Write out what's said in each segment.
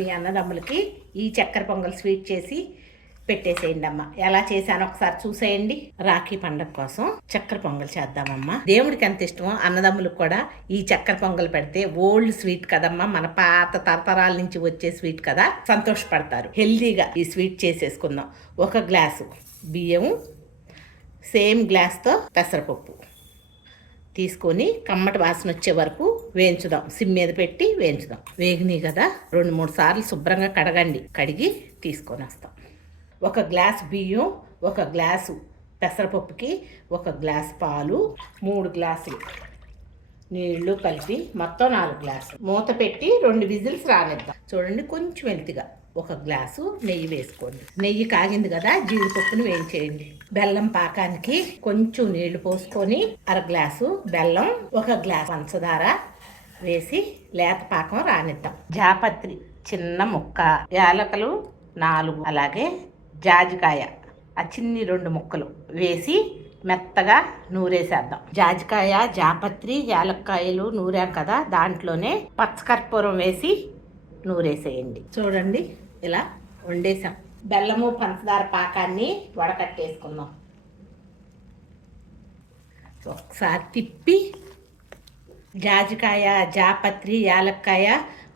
మీ అన్నదమ్ములకి ఈ చక్కెర పొంగల్ స్వీట్ చేసి పెట్టేసేయండి అమ్మ. ఎలా చేశాను ఒకసారి చూసేయండి. రాఖీ పండగ కోసం చక్కెర పొంగల్ చేద్దామమ్మా. దేవుడికి ఎంత ఇష్టమో అన్నదమ్ములకు కూడా ఈ చక్కెర పొంగల్ పెడితే ఓల్డ్ స్వీట్ కదమ్మా. మన పాత తరతరాల నుంచి వచ్చే స్వీట్ కదా. సంతోషపడతారు. హెల్దీగా ఈ స్వీట్ చేసేసుకుందాం. ఒక గ్లాసు బియ్యం సేమ్ గ్లాస్తో పెసరపప్పు. తీసుకొని కమ్మటి వాసన వచ్చే వరకు వేయించుదాం. సిమ్ మీద పెట్టి వేయించుదాం. వేగినాయి కదా రెండు మూడు సార్లు శుభ్రంగా కడగండి. కడిగి తీసుకొని వస్తాం ఒక గ్లాస్ బియ్యం ఒక గ్లాసు పెసరపప్పుకి ఒక గ్లాస్ పాలు మూడు గ్లాసులు నీళ్ళు కలిపి మొత్తం నాలుగు గ్లాసులు. మూత పెట్టి రెండు విజిల్స్ రానిద్దాం. చూడండి కొంచెం వెల్తిగా ఒక గ్లాసు నెయ్యి వేసుకోండి. నెయ్యి కాగింది కదా జీడిపప్పుని వేయించేయండి. బెల్లం పాకానికి కొంచెం నీళ్ళు పోసుకొని అర గ్లాసు బెల్లం ఒక గ్లాస్ పంచదార వేసి లేత పాకం రానిద్దాం. జాపత్రి చిన్న ముక్క యాలకలు నాలుగు అలాగే జాజికాయ ఆ చిన్ని రెండు ముక్కలు వేసి మెత్తగా నూరేసేద్దాం. జాజికాయ జాపత్రి యాలక్కాయలు నూరాం కదా దాంట్లోనే పచ్చకర్పూరం వేసి నూరేసేయండి. చూడండి ఇలా వండేసాం బెల్లము పంచదార పాకాన్ని వడకట్టేసుకుందాం. ఒకసారి తిప్పి జాజికాయ జాపత్రి యాలక్కాయ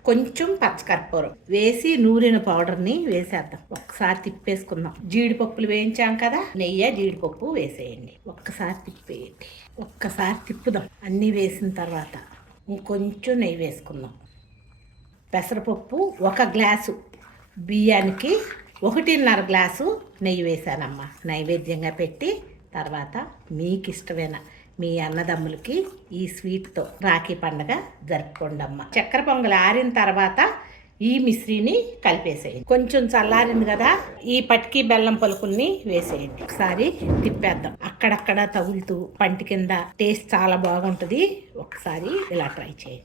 కొంచెం పచ్చకర్పూరం వేసి నూరిన పౌడర్ని వేసేద్దాం. ఒకసారి తిప్పేసుకుందాం. జీడిపప్పులు వేయించాం కదా నెయ్యి జీడిపప్పు వేసేయండి. ఒక్కసారి తిప్పేయండి. ఒక్కసారి తిప్పుదాం. అన్నీ వేసిన తర్వాత ఇంకొంచెం నెయ్యి వేసుకుందాం. పెసరపప్పు ఒక గ్లాసు బియ్యానికి ఒకటిన్నర గ్లాసు నెయ్యి వేసానమ్మా. నైవేద్యంగా పెట్టి తర్వాత మీకు ఇష్టమైన మీ అన్నదమ్ములకి ఈ స్వీట్తో రాఖీ పండగ జరుపుకోండమ్మ. చక్కెర పొంగల్ ఆరిన తర్వాత ఈ మిశ్రీని కలిపేసేయండి. కొంచెం చల్లారింది కదా ఈ పటికి బెల్లం పలుకుల్ని వేసేయండి. ఒకసారి తిప్పేద్దాం. అక్కడక్కడ తగులుతూ పంటి కింద టేస్ట్ చాలా బాగుంటుంది. ఒకసారి ఇలా ట్రై చేయండి.